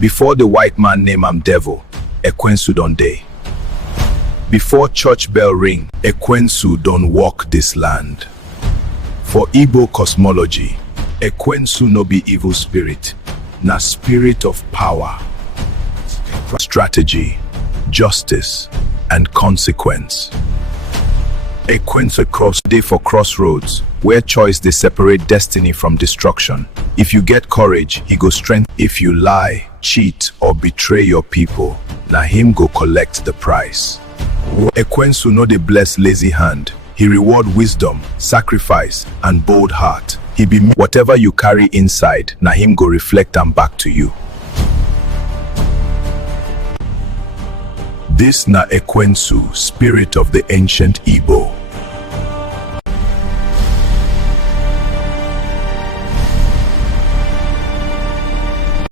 Before the white man name am devil, Ekwensu don dey. Before church bell ring, Ekwensu don walk this land. For Igbo cosmology, Ekwensu no be evil spirit, na spirit of power, strategy, justice, and consequence. Ekwensu dey for crossroads, where choice dey separate destiny from destruction. If you get courage, he go strengthen. If you lie, cheat, or betray your people, na him go collect the price. Ekwensu no dey bless lazy hand. He reward wisdom, sacrifice, and bold heart. He be whatever you carry inside, na him go reflect am back to you. This na Ekwensu, spirit of the ancient Igbo.